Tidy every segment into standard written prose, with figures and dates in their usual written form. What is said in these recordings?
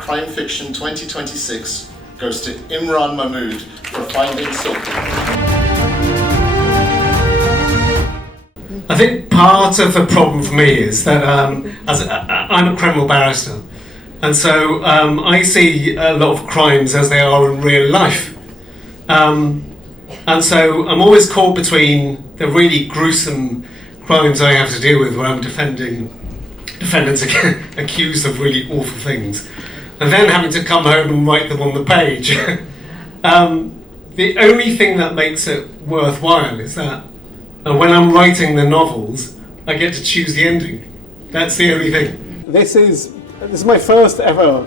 Crime Fiction 2026 goes to Imran Mahmood for Finding Sophie. I think part of the problem for me is that I'm a criminal barrister, and so I see a lot of crimes as they are in real life. And so I'm always caught between the really gruesome crimes I have to deal with when I'm defending defendants accused of really awful things, and then having to come home and write them on the page. The only thing that makes it worthwhile is that when I'm writing the novels, I get to choose the ending. That's the only thing. This is my first ever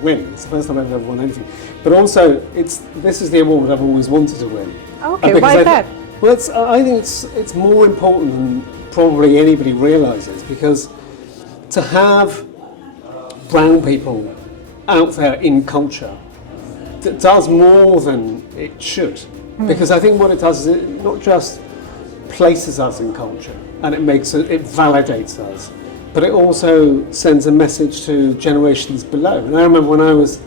win. It's the first time I've ever won anything. But also, this is the award I've always wanted to win. Okay, why is that? Well, I think it's more important than probably anybody realises, because to have brown people out there in culture that does more than it should. Because I think what it does is it not just places us in culture and it validates us, but it also sends a message to generations below. And I remember when I was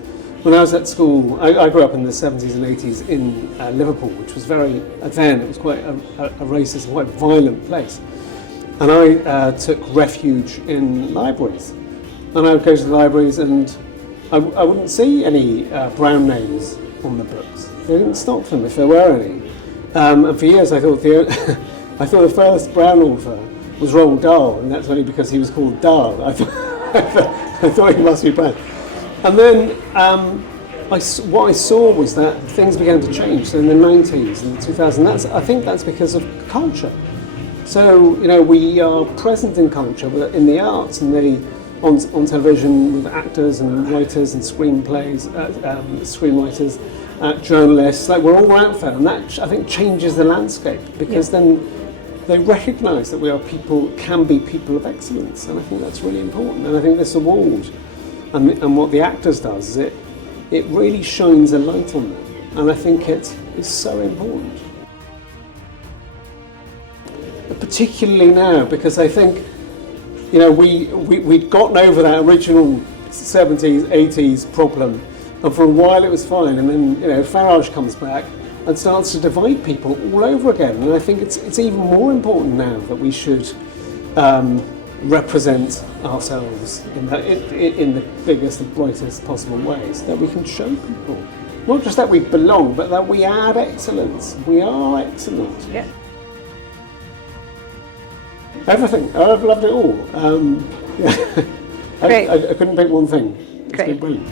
at school, I grew up in the 70s and 80s in Liverpool, which was then it was quite a racist, quite violent place. And I took refuge in libraries. And I would go to the libraries and I wouldn't see any brown names on the books. They didn't stock them if there were any. And for years I thought the first brown author was Roald Dahl, and that's only because he was called Dahl. I thought he must be brown. And then what I saw was that things began to change. So in the 90s and the 2000s, I think that's because of culture. So, we are present in culture, in the arts, and on television with actors and writers and screenwriters, journalists. Like, we're all out there, and that I think changes the landscape, because then they recognise that can be people of excellence, and I think that's really important. And I think this award and what the actors does is it really shines a light on them, and I think it's so important. Particularly now, because I think we'd gotten over that original 70s, 80s problem, and for a while it was fine, and then Farage comes back and starts to divide people all over again. And I think it's even more important now that we should represent ourselves in the biggest and brightest possible ways, that we can show people not just that we belong, but that we add excellence. We are excellent. Yeah. Everything. I've loved it all. Great. I couldn't pick one thing. It's Great. been brilliant.